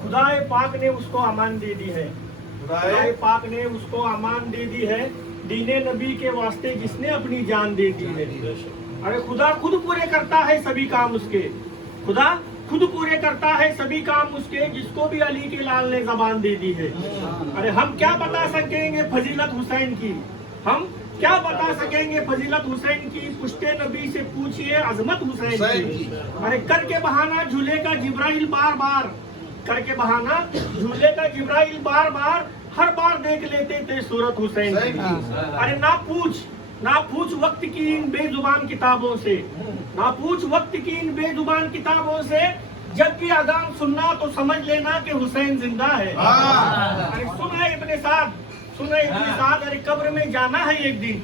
खुदाए पाक ने उसको अमान दे दी है। खुदाए पाक ने उसको अमान दे दी है। दीने नबी के वास्ते जिसने अपनी जान दे दी है। अरे खुदा खुद पूरे करता है सभी काम उसके। खुदा खुद पूरे करता है सभी काम उसके, जिसको भी अली के लाल ने जबान दे दी है। अरे हम क्या बता सकेंगे फजीलत हुसैन की, हम क्या बता सकेंगे फजीलत हुसैन की। पुश्ते नबी से पूछिए अजमत हुसैन की। अरे करके बहाना झूले का जिब्राइल बार बार, करके बहाना झूले का जिब्राइल बार बार, हर बार देख लेते थे सूरत हुसैन की। अरे ना पूछ वक्त की इन बेजुबान किताबों से, ना पूछ वक्त की इन बेजुबान किताबों से। जब भी अजान सुनना तो समझ लेना कि हुसैन जिंदा है। अरे सुना इब्ने साद, सुना इब्ने साद। अरे कब्र में जाना है एक दिन,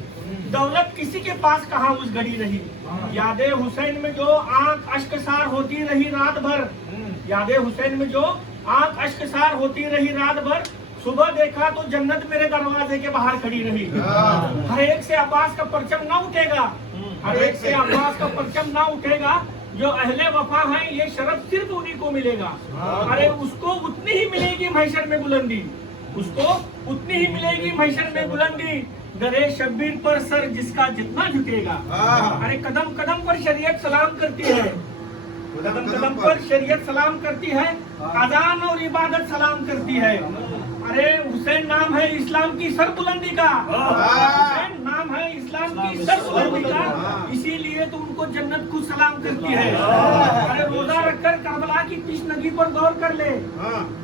दौलत किसी के पास कहाँ उस घड़ी रही। यादें हुसैन में जो आंख अश्कसार होती रही रात भर, यादें हुसैन में जो आंख अश्कसार होती रही रात भर। सुबह देखा तो जन्नत मेरे दरवाजे के बाहर खड़ी रही। हर एक से अब्बास का परचम ना उठेगा, हर एक से अब्बास का परचम ना उठेगा। जो अहले वफा है ये शरफ सिर्फ उन्हीं को मिलेगा। अरे उसको उतनी ही मिलेगी महशर में बुलंदी, उसको उतनी ही मिलेगी महशर में बुलंदी। दरे शब्बीर पर सर जिसका जितना झुकेगा। अरे कदम कदम पर शरीयत सलाम करती है, कदम कदम पर शरीयत सलाम करती है। अजान और इबादत सलाम करती है। अरे हुसैन नाम है इस्लाम की सरबुलंदी का, हुसैन नाम है इस्लाम की सरबुलंदी का, इसीलिए तो उनको जन्नत को सलाम करती है। अरे रोजा रखकर करबला की तिश्नगी पर गौर कर ले,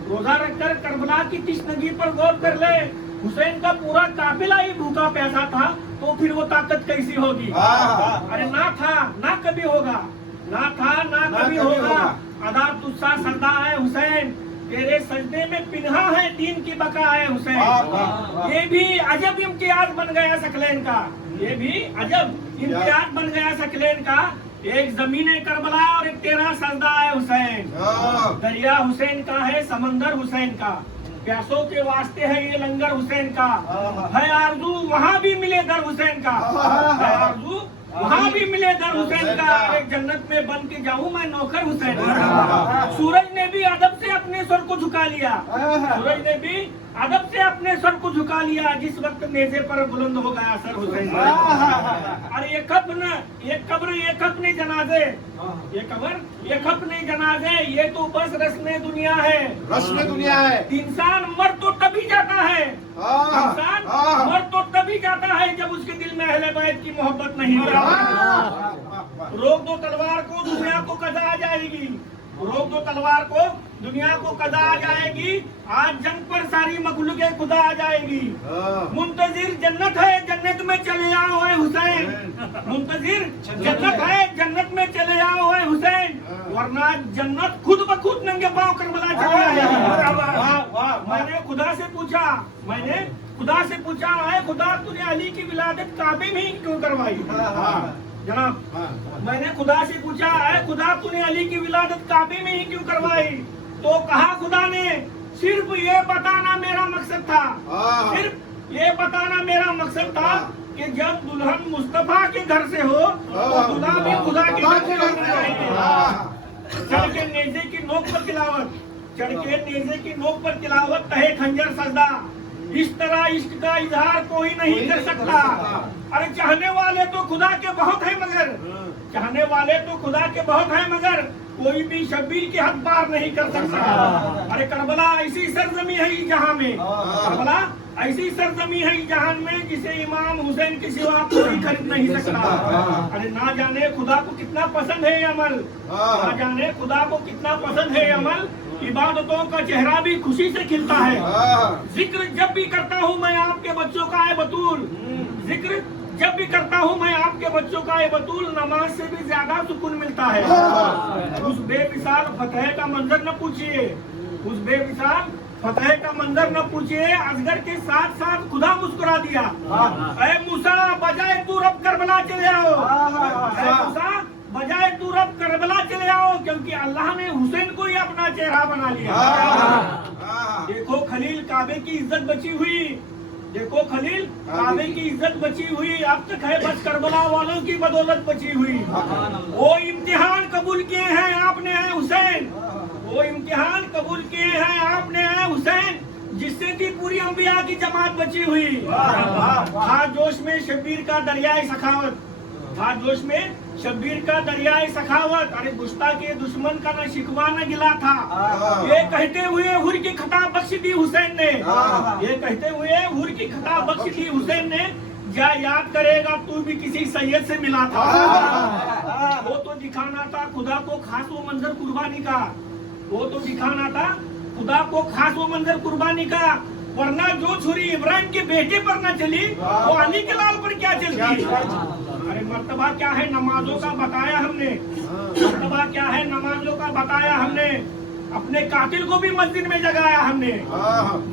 रोजा रखकर करबला की तिश्नगी पर गौर कर ले। हुसैन का पूरा काफिला ही भूखा प्यासा था, तो फिर वो ताकत कैसी होगी। अरे ना था ना कभी होगा, ना था ना कभी होगा। अदा तुस्सा सरदा है हुसैन, तेरे सजदे में पिन्हा है दीन की बका है हुसैन। ये भी अजब इम्तियाज बन गया सकलैन का, ये भी अजब इम्तियाज बन गया सकलैन का। एक जमीने करबला और एक तेरा सजदा है हुसैन। दरिया हुसैन का है समंदर हुसैन का, प्यासों के वास्ते है ये लंगर हुसैन का। है आरज़ू वहाँ भी मिले दर हुसैन का, है आरज़ू वहाँ भी मिले दर हुसैन का। एक जन्नत में बन के जाऊँ मैं नौकर हुसैन का। सूरज ने भी अदब से अपने सर को झुका लिया, सूरज ने भी अदब से अपने सर को झुका लिया जिस वक्त नेज़े पर बुलंद हो गया सर हुसैन का। अरे ये खपने जनाजे, ये कब्र ये खपने जनाजे, ये तो बस रस्मे दुनिया है, रस्मे दुनिया है। इंसान मर तो तभी जाता है, इंसान मर तो तभी जाता है जब उसके दिल में अहले बैत की मोहब्बत नहीं होती। रोक दो तलवार को दुनिया को कज़ा आ जाएगी, रोक दो तलवार को दुनिया को कज़ा आ जाएगी। आज जंग पर सारी मखलूक़े खुदा आ जाएगी। मुंतजिर जन्नत है जन्नत में चले आओ है हुसैन, मुंतजिर जन्नत है जन्नत में चले आओ है हुसैन, वरना जन्नत खुद ब खुद नंगे पांव करबला चले आएगी। मैंने खुदा से पूछा, मैंने खुदा से पूछा है खुदा तूने अली की विलादत काबे में ही क्यों करवाई। जनाब मैंने खुदा से पूछा है खुदा तूने अली की विलादत काबे में ही क्यों करवाई। तो कहा खुदा ने सिर्फ ये बताना मेरा मकसद था, सिर्फ ये बताना मेरा मकसद था कि जब दुल्हन मुस्तफा के घर से हो तो खुदा भी खुदा के घर से होना चाहिए। चढ़ के नेज़े की नोक पर तिलावत, चढ़ के नेज़े की नोक पर तिलावत, तहे खंजर सजदा, इस तरह इश्क का इजहार कोई नहीं कर सकता। अरे चाहने वाले तो खुदा के बहुत है मगर, चाहने वाले तो खुदा के बहुत है मगर कोई भी शब्बीर की हद पार नहीं कर सकता। अरे करबला ऐसी सरजमी है जहां में, करबला ऐसी सरजमी है जहां में जिसे इमाम हुसैन के सिवा कोई खरीद नहीं सकता। अरे ना जाने खुदा को कितना पसंद है अमल, ना जाने खुदा को कितना पसंद है अमल। इबादतों का चेहरा भी खुशी से खिलता है। जिक्र जब भी करता हूँ मैं आपके बच्चों का है बतूल, जिक्र जब भी करता हूँ मैं आपके बच्चों का ये बतूल, नमाज से भी ज्यादा सुकून मिलता है। उस बेमिसाल फतह का मंजर न पूछिए, उस बेमिसाल फतह का मंजर न पूछिए। असगर के साथ साथ खुदा मुस्कुरा दिया, ऐ मूसा बजाए तू रब करबला चले आओ, ऐ मूसा बजाए तू रब करबला चले आओ, क्योंकि अल्लाह ने हुसैन को ही अपना चेहरा बना लिया। देखो खलील काबे की इज्जत बची हुई, देखो खलील काबे की इज्जत बची हुई, अब तक है बस करबला वालों की बदौलत बची हुई। वो इम्तिहान कबूल किए हैं आपने है हुसैन, वो इम्तिहान कबूल किए हैं आपने है हुसैन, जिससे कि पूरी अंबिया की जमात बची हुई। था जोश में शब्बीर का दरियाए सखावत, था जोश में शब्बीर का दरियाए सखावत, अरे गुस्ताखे दुश्मन का न शिकवा न गिला था, ये कहते हुए हुर की खता बख्श दी हुसैन ने, ये कहते हुए हुर की खता बख्श दी हुसैन ने, जा याद करेगा तू भी किसी सैयद से मिला था। वो तो दिखाना था खुदा को खास वो मंजर कुर्बानी का, वो तो दिखाना था खुदा को खास वो मंजर कुर्बानी का, वरना जो छुरी इब्राहिम के बेटे पर न चली वो अली के लाल पर क्या चलती। अरे मर्तबा क्या है नमाजों का बताया हमने, मर्तबा क्या है नमाजों का बताया हमने, अपने कातिल को भी मस्जिद में जगाया हमने,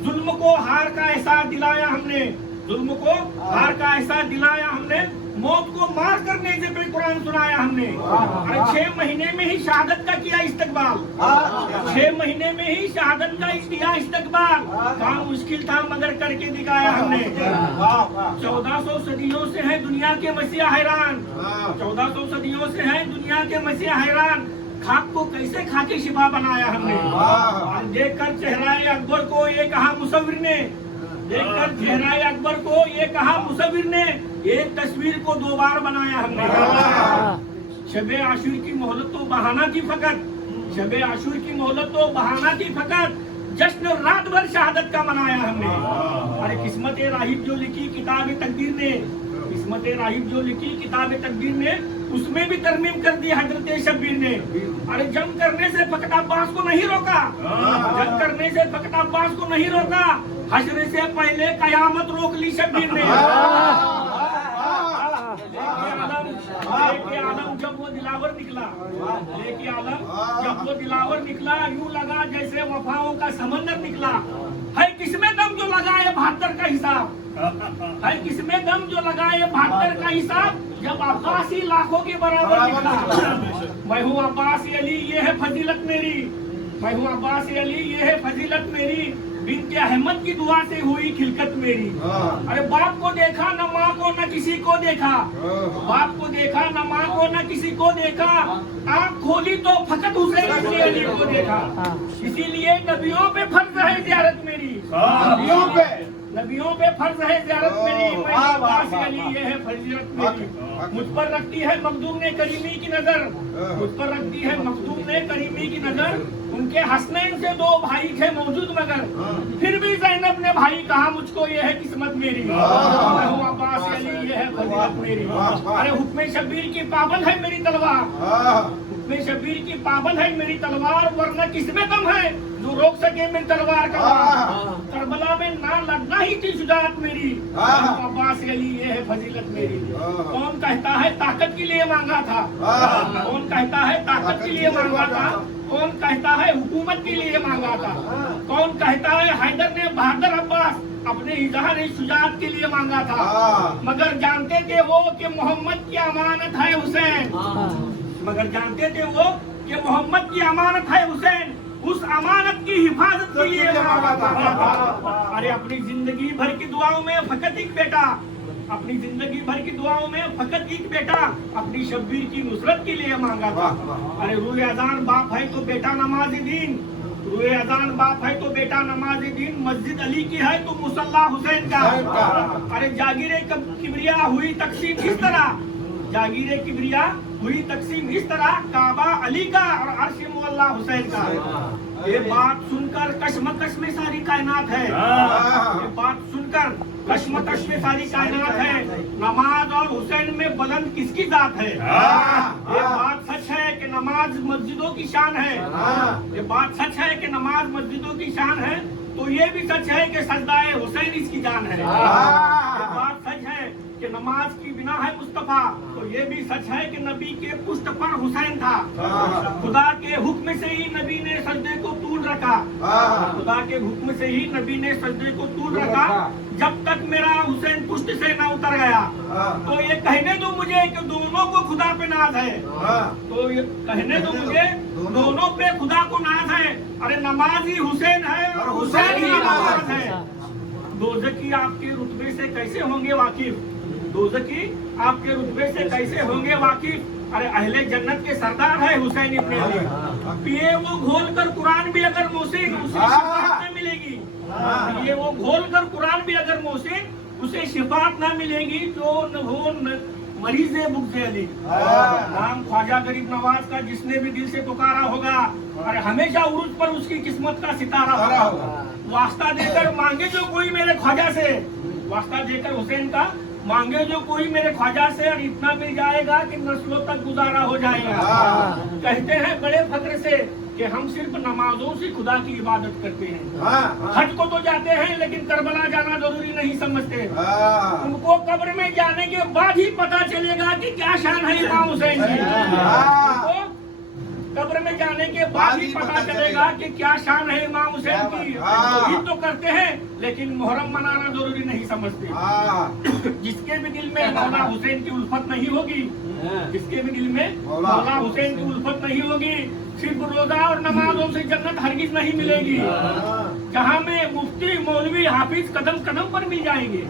जुल्म को हार का एहसास दिलाया हमने, जुल्म को हार का एहसास दिलाया हमने, मौत को मार कर नेज़े पे कुरान सुनाया हमने। अरे 6 महीने में ही शहादत का किया इस्तकबाल, 6 महीने में ही शहादत का किया इस्तकबाल, काम मुश्किल था मगर करके दिखाया हमने। 1400 सदियों से है दुनिया के मसीहा हैरान, 1400 सदियों से है दुनिया के मसीहा हैरान, खाक को कैसे खाके शिफा बनाया हमने। देखकर चेहराए अकबर को ये कहा मुसव्विर ने, देखकर चेहराए अकबर को ये कहा मुसव्विर ने, एक तस्वीर को 2 बार बनाया हमने। शबे आशूर की मोहलत तो बहाना की फकत, शबे आशूर की मोहलत तो बहाना की फकत, जश्न रात भर शहादत का मनाया हमने। अरे किस्मत राहिब जो लिखी किताब तकदीर ने, किस्मत राहिब जो लिखी किताब तकदीर ने, उसमें भी तरमीम कर दी हजरत शब्बीर ने। अरे जंग करने से फकत अब्बास को नहीं रोका, जंग करने से फकत अब्बास को नहीं रोका, हश्र से पहले कयामत रोक ली शब्बीर ने। लेके आलम जब वो दिलावर निकला, लेके आलम जब वो दिलावर निकला, यूं लगा जैसे वफाओं का समंदर निकला। है किसमें दम जो लगाए 72 का हिसाब, है किसमें दम जो लगाए 72 का हिसाब, जब अब्बासी लाखों के बराबर निकला। मैं हूँ अब्बासी अली ये है फजीलत मेरी, मैं हूँ अब्बासी अली ये है फजीलत मेरी, बिनते अहमद की दुआ से हुई खिलकत मेरी। अरे बाप को देखा न माँ को न किसी को देखा, बाप को देखा न माँ को न किसी को देखा, आँख खोली तो फकत हुसैन इब्न अली को देखा। इसीलिए नबियों पे फर्ज है ज़ियारत मेरी, नबियों पे फर्ज है ज़ियारत मेरी, मैं अब्बास अली ये है फजीलत मेरी। मुझ पर रखती है मखदूम ने करीमी की नजर, मुझ पर रखती है मखदूम ने करीमी की नजर, उनके हसनैन से 2 भाई थे मौजूद मगर, फिर भी ज़ैनब ने भाई कहा मुझको ये है किस्मत मेरी। मैं हूँ अब्बास अली ये है फजीलत मेरी। अरे हुक्म शब्बीर की पाबंद है मेरी तलवार, हुक्म शब्बीर की पाबंद है मेरी तलवार, वरना किसमें दम है जो रोक सके मेरी तलवार का वार। करबला में ना लड़ना ही थी शुजाअत मेरी, अब्बास अली ये है फजीलत मेरी। कौन कहता है ताकत के लिए मांगा था, कौन कहता है ताकत के लिए मांगा था, कौन कहता है हुकूमत के लिए मांगा था, कौन कहता है हैदर ने बहादुर अब्बास अपने इजहार शुजाअत के लिए मांगा था, मगर जानते थे वो कि मोहम्मद की अमानत है हुसैन, मगर जानते थे वो कि मोहम्मद की अमानत है हुसैन, उस अमानत की हिफाजत के लिए मांगा था। अरे अपनी जिंदगी भर की दुआओं में फकत एक बेटा, अपनी जिंदगी भर की दुआओं में फकत एक बेटा, अपनी शब्बीर की नुसरत के लिए मांगा था। अरे रूए अजान बाप है तो बेटा नमाज दीन, रूए अजान बाप है तो बेटा नमाज दीन, मस्जिद अली की है तो मुसल्ला हुसैन का। अरे जागीरे किबरिया हुई तकसीम इस तरह, जागीरे किबरिया हुई तकसीम इस तरह, काबा अली का और अर्श मुअल्ला हुसैन का। ये बात सुनकर कश्मकश में सारी कायनात है, ये बात सुनकर कश्मकश में सारी कायनात है, नमाज और हुसैन में बुलंद किसकी जात है। ये बात सच है कि नमाज मस्जिदों की शान है, ये बात सच है कि नमाज मस्जिदों की शान है, तो ये भी सच है कि सजदाए हुसैन इसकी जान है। ये बात सच है कि नमाज की बिना है मुस्तफा, तो ये भी सच है कि नबी के पुष्ट पर हुसैन था। खुदा के हुक्म से ही नबी ने सजदे को तूल तूल रखा, खुदा के हुक्म से ही नबी ने सजदे को तूल रखा, जब तक मेरा हुसैन पुष्ट से ना उतर गया। तो ये कहने दो मुझे कि दोनों को खुदा पे नाज है, तो ये कहने दो मुझे दोनों पे खुदा को नाज है। अरे नमाजी हुसैन है और हुसैन ही नमाज है। दोज़खी आपके रुतबे से कैसे होंगे वाकिफ, दोज़खी आपके रुतबे से कैसे होंगे वाकिफ। अरे अहले जन्नत के सरदार है हुसैन इब्ने अली, पिए वो घोल कर कुरान भी अगर मोहसिन उसे शिफात न मिलेगी, पिए वो घोल कर कुरान भी अगर मोहसिन उसे शिफात न मिलेगी, जो वो मरीज है बुग़्ज़ अली। नाम ख्वाजा गरीब नवाज का जिसने भी दिल से पुकारा होगा, अरे हमेशा उरूज पर उसकी किस्मत का सितारा होगा। वास्ता देकर मांगे जो कोई मेरे ख्वाजा से, वास्ता देकर हुसैन का मांगे जो कोई मेरे ख्वाजा से, और इतना मिल जाएगा कि नस्लों तक गुजारा हो जाएगा। कहते हैं बड़े फख्र से कि हम सिर्फ नमाजों से खुदा की इबादत करते हैं। हज को तो जाते हैं लेकिन करबला जाना जरूरी नहीं समझते। उनको कब्र में जाने के बाद ही पता चलेगा कि क्या शान है इमाम हुसैन की। उनको कब्र में जाने के बाद ही पता चलेगा कि क्या शान है इमाम हुसैन की। तौहीद तो करते हैं लेकिन मुहर्रम मनाना जरूरी नहीं समझते। जिसके भी दिल में मौला हुसैन की उल्फत नहीं होगी, जिसके भी दिल में मौला हुसैन की उल्फत नहीं होगी, सिर्फ रोजा और नमाजों से जन्नत हरगिज नहीं मिलेगी। जहाँ में मुफ्ती मौलवी हाफिज कदम कदम पर मिल जाएंगे,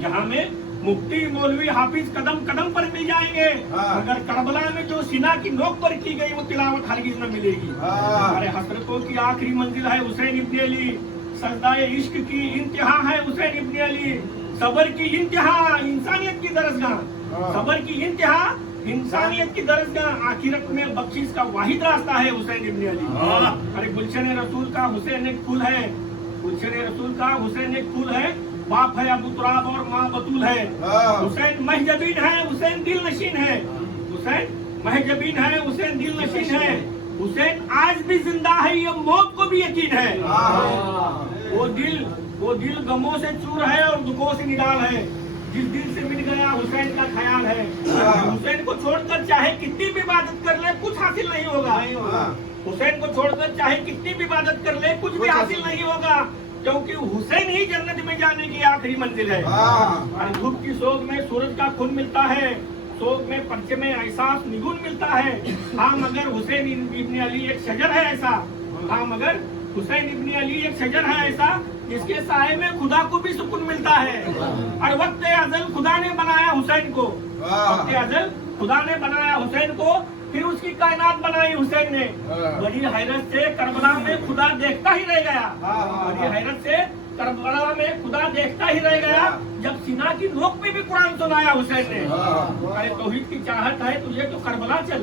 जहाँ में मुफ्ती मौलवी हाफिज कदम कदम पर मिल जाएंगे, अगर करबला में जो सीना की नोक पर की गई वो तिलावत हरगिज न मिलेगी। अरे हसरतों की आखिरी मंजिल है हुसैन इब्ने अली, सजदाए इश्क की इंतहा है हुसैन इब्ने अली, सबर की इंतहा इंसानियत की दरजगाह, सबर की इंतहा इंसानियत की दरजगाह, आखिरत में बख्शिश का वाहिद रास्ता है हुसैन इब्ने अली। अरे गुलशन रसूल का हुसैन एक फूल है, गुलशन रसूल का हुसैन एक फूल है, बाप है अबू तुराब और माँ बतूल है। हुसैन महजबीन है, हुसैन दिल नशीन है, हुसैन महजबीन है, हुसैन दिल नशीन है। हुसैन आज भी जिंदा है, ये मौत को भी यकीन है। वो दिल गमों से चूर है और दुखों से निडाल है, जिस दिल से मिल गया हुसैन का ख्याल है। हुसैन को छोड़कर चाहे कितनी भी इबादत कर ले कुछ हासिल नहीं होगा, हुसैन को छोड़कर चाहे कितनी भी इबादत कर ले कुछ भी हासिल नहीं होगा, क्योंकि हुसैन ही जन्नत में जाने की आखिरी मंजिल है। धूप की सोग में सूरज का खून मिलता है, सोग में पर्चे में एहसास निगुन मिलता है। हाँ मगर हुसैन इब्ने अली एक शजर है ऐसा, हाँ मगर हुसैन इब्ने अली एक शजर है ऐसा, जिसके साए में खुदा को भी सुकून मिलता है। और वक्त अज़ल खुदा ने बनाया हुसैन को, वक्त अज़ल खुदा ने बनाया हुसैन को, फिर उसकी कायनात बनाई हुसैन ने। बड़ी हैरत से करबला में खुदा देखता ही रह गया, बड़ी हैरत से करबला में खुदा देखता ही रह गया, जब सीना की नोक पे भी कुरान सुनाया हुसैन ने। अरे तौहीद की चाहत है तुझे तो करबला चल,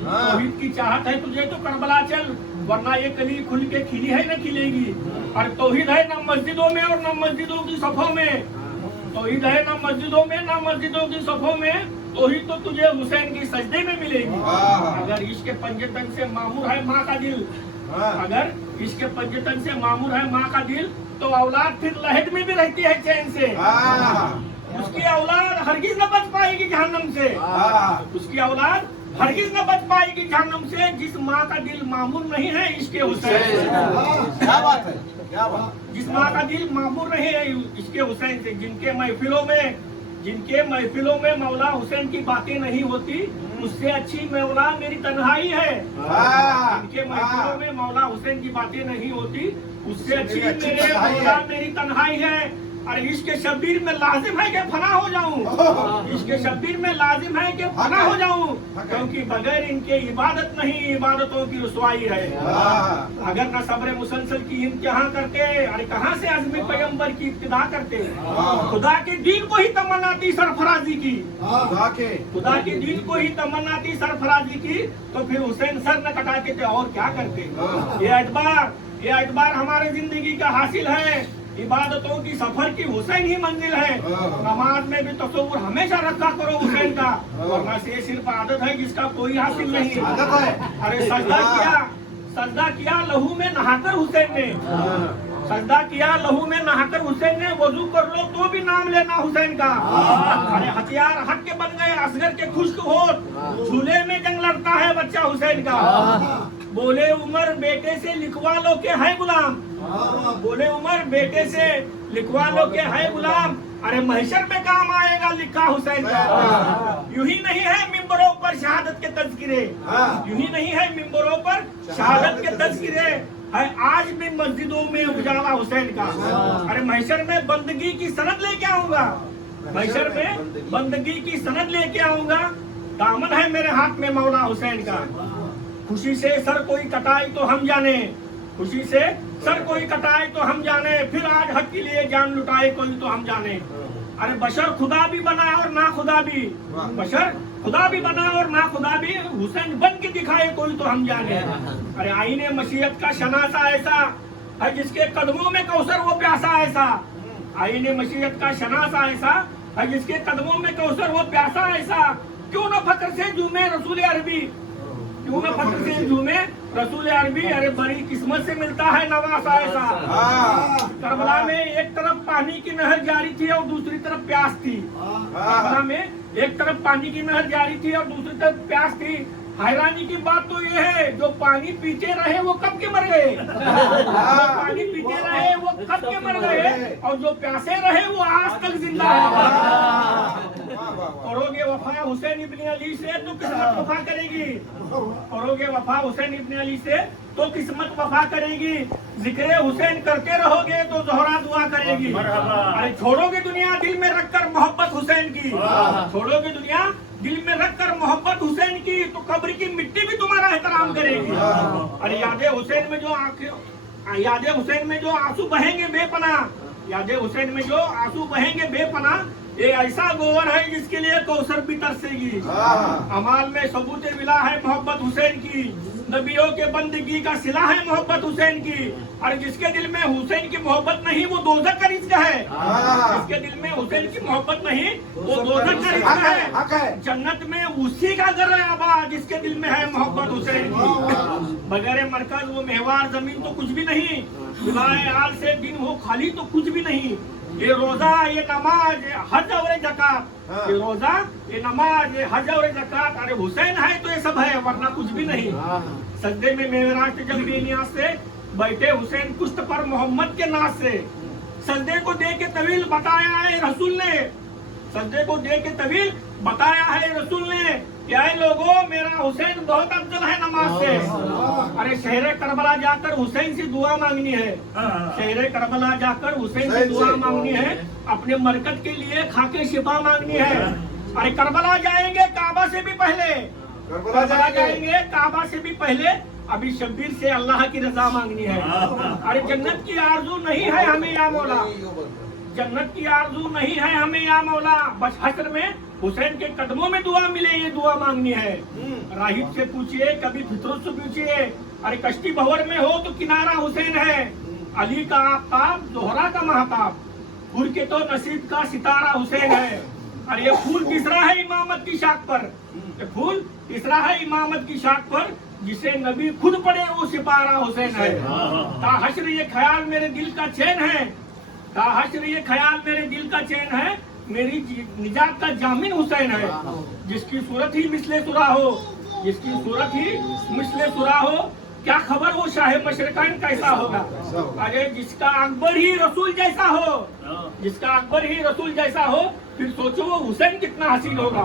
तौहीद की चाहत है तुझे तो करबला चल, वरना ये कली खुल के खिली है न खिलेगी। और तौहीद है न मस्जिदों में और न मस्जिदों की सफों में, तौहीद है न मस्जिदों में न मस्जिदों की सफों में, तौहीद तो तुझे हुसैन की सजदे में मिलेगी। अगर इश्क पंजतन से मामूर है माँ का दिल, अगर इश्क पंजतन से मामूर है माँ का दिल, तो औलाद फिर लहद में भी रहती है चैन से। उसकी औलाद हरगिज न बच पाएगी जहन्नम से, उसकी औलाद हरगिज न बच पाएगी जहन्नम से, जिस माँ का दिल मामूर नहीं है इश्क हुसैन से। क्या बात है, क्या बात। जिस माँ का दिल मामूर नहीं है इश्क हुसैन से, जिनके महफिलों में मौला हुसैन की बातें नहीं होती, उससे अच्छी मौला मेरी तन्हाई है। जिनके महफिलों में मौला हुसैन की बातें नहीं होती, उससे अच्छी मेरे मौला मेरी तन्हाई है। अरे इश्क शब्बीर में लाजिम है कि फना हो जाऊं, इश्क शब्बीर में लाजिम है कि फना हो जाऊं, क्योंकि बगैर इनके इबादत नहीं, इबादतों की रुसवाई है। अगर न सब्र मुसलसल की इम्तिहा करते, अरे कहाँ से अज़्म पैगंबर की इब्तिदा करते। खुदा के दीन को ही तमन्ना थी सरफराजी की, खुदा के दीन को ही तमन्ना थी सरफराजी की, तो फिर हुसैन सर न कटाते थे और क्या करते। ये एतबार हमारे जिंदगी का हासिल है, इबादतों की सफर की हुसैन ही मंजिल है। नमाज में भी तसव्वुर हमेशा रखा करो हुसैन का, वरना से सिर्फ आदत है जिसका कोई हासिल नहीं है। अरे सजदा किया लहू में नहाकर हुसैन ने, सजदा किया लहू में नहाकर हुसैन ने, वजू कर लो तो भी नाम लेना हुसैन का। अरे हथियार हक के बन गए असगर के खुश्क होठ, झूले में जंग लड़ता है बच्चा हुसैन का। बोले उमर बेटे से लिखवा लो के है गुलाम, बोले उमर बेटे से लिखवा लो के है गुलाम। अरे महशर में काम आएगा लिखा हुसैन का। यूं ही नहीं है मिंबरों पर शहादत के तज़किरे, यूं ही नहीं है मिंबरों पर शहादत के तज़किरे, है आज भी मस्जिदों में उजाला हुसैन का। अरे महशर में बंदगी की सनद लेके आऊंगा, महशर में बंदगी की सनद लेके आऊंगा। दामन है मेरे हाथ में मौला हुसैन का। खुशी से सर कोई कटाई तो हम जाने, खुशी से सर कोई कटाए तो हम जाने, फिर आज हक के लिए जान लुटाए कोई तो हम जाने। अरे बशर खुदा भी बना और ना खुदा भी, बशर खुदा भी बना और ना खुदा भी, हुसैन बन के दिखाए कोई तो हम जाने। अरे आईने मशीयत का शनासा ऐसा है जिसके कदमों में कौसर वो प्यासा ऐसा, आईने मशीयत का शनासा ऐसा है जिसके कदमों में कौसर वो प्यासा ऐसा। क्यों न फख्र से झूमे रसूल अरबी, क्यों न फख्र से झूमे रसूल अरबी। अरे बड़ी किस्मत से मिलता है नवासा ऐसा। करबला में एक तरफ पानी की नहर जारी थी और दूसरी तरफ प्यास थी, करबला में एक तरफ पानी की नहर जारी थी और दूसरी तरफ प्यास थी। हैरानी की बात तो ये है जो पानी पीते रहे वो कब के मर गए, जो पानी पीते रहे वो कब के मर गए, और जो प्यासे रहे वो आज तक जिंदा है। करोगे वफा हुसैन इब्ने अली से तो किस्मत वफा करेगी, करोगे वफा हुसैन इब्ने अली से तो किस्मत वफा करेगी। जिक्र हुसैन करते रहोगे तो ज़ोहरा दुआ करेगी। अरे छोड़ोगे दुनिया दिल में रखकर मोहब्बत हुसैन की, छोड़ोगे दुनिया दिल में रखकर मोहब्बत हुसैन की, तो कब्र की मिट्टी भी तुम्हारा एहतराम करेगी। अरे यादें हुसैन में जो आंखें, यादें हुसैन में जो आंसू बहेंगे बेपना, यादें हुसैन में जो आंसू बहेंगे बेपना, ये ऐसा गोवर है जिसके लिए कौसर भी तरसेगी। अमाल में सबूत मिला है मोहब्बत हुसैन की, नबियों के बंदगी का सिला है मोहब्बत हुसैन की। और जिसके दिल में हुसैन की मोहब्बत नहीं वो दोज़ख का रिज़्क़ है, जिसके दिल में हुसैन की मोहब्बत नहीं वो दोज़ख का रिज़्क़ है। जन्नत में उसी का घर है आबाद जिसके दिल में है मोहब्बत हुसैन की। बगैर मरकज वो महवार जमीन तो कुछ भी नहीं, बिलाए आल से दिन हो खाली तो कुछ भी नहीं। ये रोजा ये नमाज ये हज और ज़कात, ये रोजा ये नमाज ये हज और ज़कात। अरे हुसैन है तो ये सब है वरना कुछ भी नहीं। सजदे में मेराज जब बेनियाज से बैठे हुसैन कुश्त पर मोहम्मद के नाज से, सजदे को दे के तवील बताया है रसूल ने, सजदे को दे के तवील बताया है रसूल ने, क्या है लोगों मेरा हुसैन बहुत अफजल है नमाज से। अरे शहरे करबला जाकर हुसैन से दुआ मांगनी है, शहरे करबला जाकर हुसैन से दुआ मांगनी है, अपने मरकत के लिए खाके शिफा मांगनी है। अरे करबला जाएंगे काबा से भी पहले, करबला जाएंगे काबा से भी पहले, अभी शब्बीर से अल्लाह की रजा मांगनी है। अरे जन्नत की आरजू नहीं है हमें या मौला, जन्नत की आरजू नहीं है हमें या मौला, बस हश्र में हुसैन के कदमों में दुआ मिले ये दुआ मांगनी है। राहिब से पूछिए कभी फितरत से पूछिए, अरे कश्ती भंवर में हो तो किनारा हुसैन है। अली का आफ्ताब ज़ोहरा का महताब, फूल के तो नसीब का सितारा हुसैन है। अरे ये फूल तीसरा है इमामत की शाख पर, ये फूल तीसरा है इमामत की शाख पर, जिसे नबी खुद पढ़े वो सिपारा हुसैन है। ताहश्र ये ख्याल मेरे दिल का चैन है, ताहश्र ये ख्याल मेरे दिल का चैन है, मेरी निजात का जामिन हुसैन है। जिसकी सूरत ही मिसले सुरा हो, जिसकी सूरत ही मिसले सुरा हो, क्या खबर वो शाह मशरकाइन कैसा होगा। अरे जिसका अकबर ही रसूल जैसा हो, जिसका अकबर ही रसूल जैसा हो, फिर सोचो वो हुसैन कितना हसीन होगा।